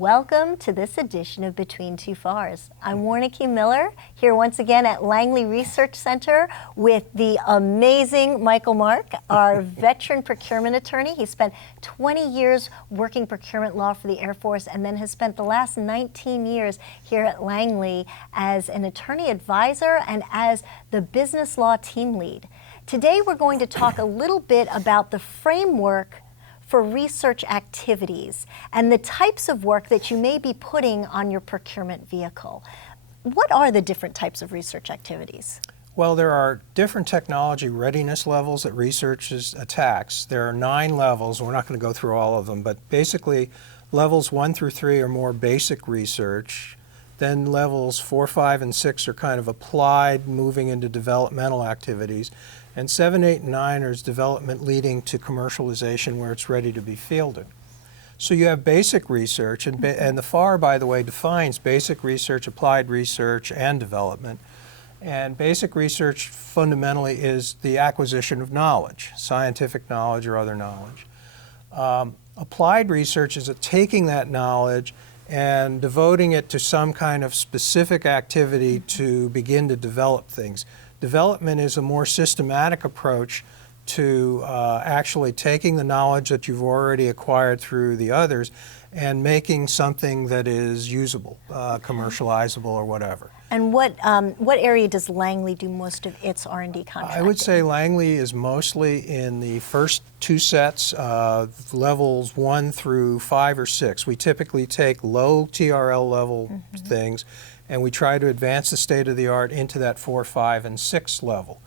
Welcome to this edition of Between Two FARS. I'm Warnicki Miller, here once again at Langley Research Center with the amazing Michael Mark, our veteran procurement attorney. He spent 20 years working procurement law for the Air Force and then has spent the last 19 years here at Langley as an attorney advisor and as the business law team lead. Today we're going to talk a little bit about the framework for research activities and the types of work that you may be putting on your procurement vehicle. What are the different types of research activities? Well, there are different technology readiness levels that research attacks. There are 9 levels. We're not going to go through all of them, but basically levels 1 through 3 are more basic research. Then levels 4, 5, and 6 are kind of applied, moving into developmental activities. And 7, 8, and 9 is development leading to commercialization where it's ready to be fielded. So you have basic research, and the FAR, by the way, defines basic research, applied research, and development. And basic research fundamentally is the acquisition of knowledge, scientific knowledge or other knowledge. Applied research is taking that knowledge and devoting it to some kind of specific activity to begin to develop things. Development is a more systematic approach to actually taking the knowledge that you've already acquired through the others and making something that is usable, commercializable, or whatever. And what area does Langley do most of its R&D contracting? I would say Langley is mostly in the first 2 sets, levels 1 through 5 or 6. We typically take low TRL level things, and we try to advance the state of the art into that 4, 5, and 6 level.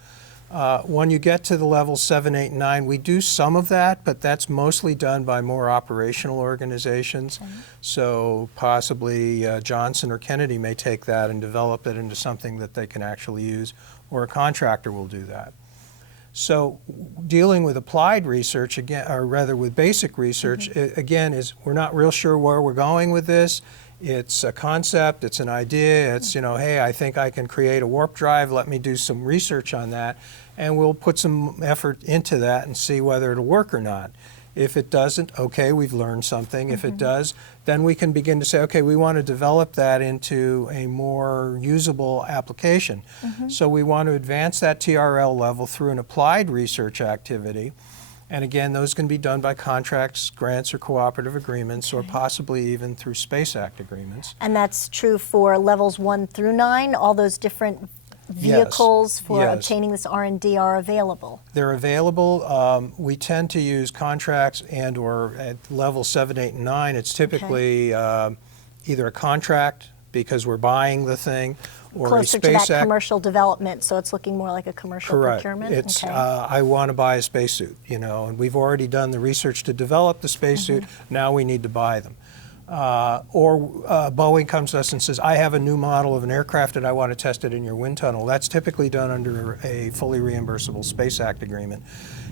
When you get to the levels 7, 8, and 9, we do some of that, but that's mostly done by more operational organizations. So possibly Johnson or Kennedy may take that and develop it into something that they can actually use, or a contractor will do that. So dealing with applied research, again, or rather with basic research, again, is we're not real sure where we're going with this. It's a concept, it's an idea, it's, hey, I think I can create a warp drive, let me do some research on that, and we'll put some effort into that and see whether it'll work or not. If it doesn't, okay, we've learned something. If it does, then we can begin to say, okay, we want to develop that into a more usable application. So we want to advance that TRL level through an applied research activity. And again, those can be done by contracts, grants, or cooperative agreements, or possibly even through Space Act agreements. And that's true for levels 1 through 9, all those different vehicles for obtaining this R&D are available? They're available. We tend to use contracts and or at level 7, 8, and 9, it's typically either a contract because we're buying the thing, or closer a Space to that Act. Commercial development, so it's looking more like a commercial procurement? It's, I want to buy a spacesuit, and we've already done the research to develop the spacesuit, now we need to buy them. Or Boeing comes to us and says, I have a new model of an aircraft and I want to test it in your wind tunnel. That's typically done under a fully reimbursable Space Act agreement.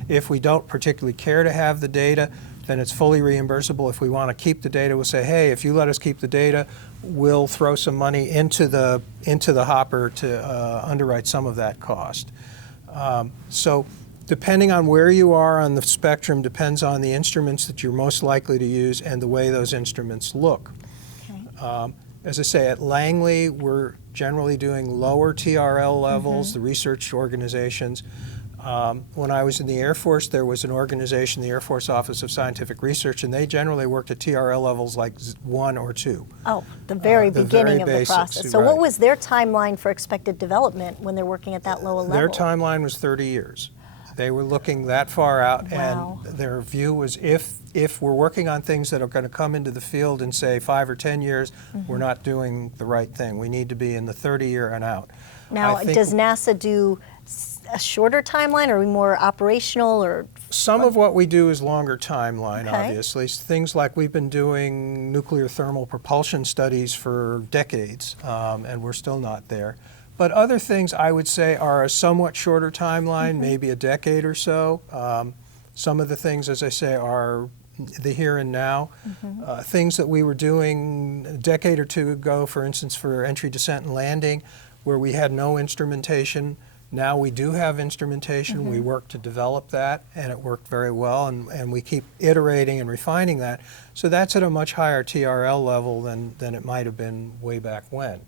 If we don't particularly care to have the data, then it's fully reimbursable. If we want to keep the data, we'll say, hey, if you let us keep the data, we'll throw some money into the hopper to underwrite some of that cost. So depending on where you are on the spectrum depends on the instruments that you're most likely to use and the way those instruments look. As I say, at Langley, we're generally doing lower TRL levels, the research organizations. When I was in the Air Force, there was an organization, the Air Force Office of Scientific Research, and they generally worked at TRL levels like 1 or 2. Oh, the very beginning of the process. So what was their timeline for expected development when they're working at that lower level? Their timeline was 30 years. They were looking that far out, and their view was if we're working on things that are going to come into the field in, say, 5 or 10 years, we're not doing the right thing. We need to be in the 30-year and out. Now, does NASA do a shorter timeline, or are we more operational, or? Some of what we do is longer timeline, obviously. Things like we've been doing nuclear thermal propulsion studies for decades, and we're still not there. But other things, I would say, are a somewhat shorter timeline, maybe a decade or so. Some of the things, as I say, are the here and now. Things that we were doing a decade or 2 ago, for instance, for entry, descent, and landing, where we had no instrumentation, Now we do have instrumentation. We worked to develop that, and it worked very well, and we keep iterating and refining that. So that's at a much higher TRL level than it might have been way back when.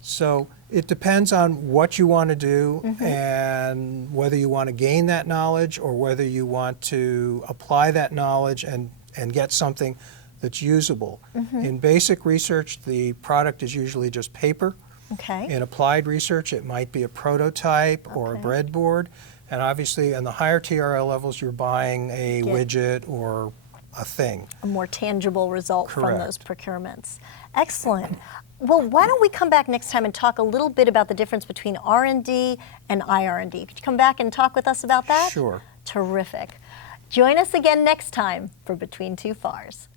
So it depends on what you want to do and whether you want to gain that knowledge or whether you want to apply that knowledge and get something that's usable. In basic research, the product is usually just paper. Okay. In applied research, it might be a prototype or a breadboard. And obviously, in the higher TRL levels, you're buying a widget or a thing. A more tangible result from Correct. those procurements. Excellent. Well, why don't we come back next time and talk a little bit about the difference between R&D and IR&D? Could you come back and talk with us about that? Sure. Terrific. Join us again next time for Between Two FARS.